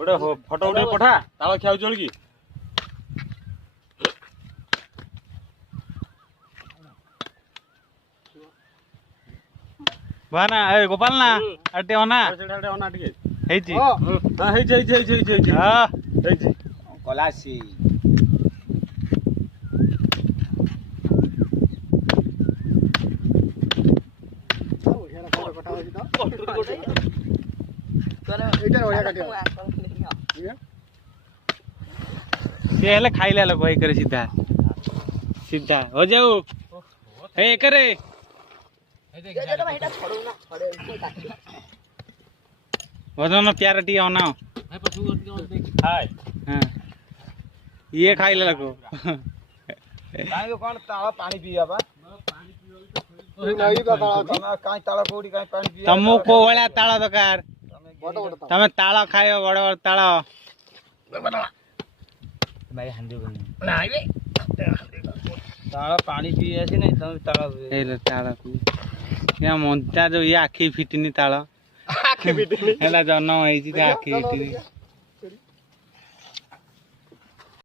ଗୋଟେ ଫଟୋ ଗୋଟେ ପଠା ତାଳ ଖିଆଉ ଚଳିକି ବାନା ଏ ଗୋପାଳ ନା ଆଟେ ଅନା ସେଟା ଅନା ଟିକେ ହେଇଛି ହଁ ହେଇଛି ହଁ ହେଇଛି କଲାସି ସେ ହେଲେ ଖାଇଲା ଲୋକ ଏକରେ ସିଧା ସିଧା हो जाऊ हे एकरे वजन प्यार टी अना हाय हां ये खाइला लोक କାଇଁ କଣ ତାଳ ପାଣି ପିଇବା ବା କାଇଁ ତାଳ କୋଉଠି କାଇଁ ପାଣି ପିଇବା ତମକୁ କୋଉ ଭଳିଆ ତାଳ ଦରକାର ତମେ ତାଳ ଖାଇବ ବଡ ବଡ ତାଳ ଭାଇ ହାଣ୍ଡି ତାଳ ପାଣି ପିଇ ଆସି ନାଇଁ ତମେ ତାଳ ହେଇଲେ ତାଳକୁ या ମଞ୍ଚା ଯୋଉ ଇଏ ଆଖି ଫିଟିନି ତାଳ ହେଲା ଜନ୍ମ ହେଇଛି ତା ଆଖି ଫିଟିନି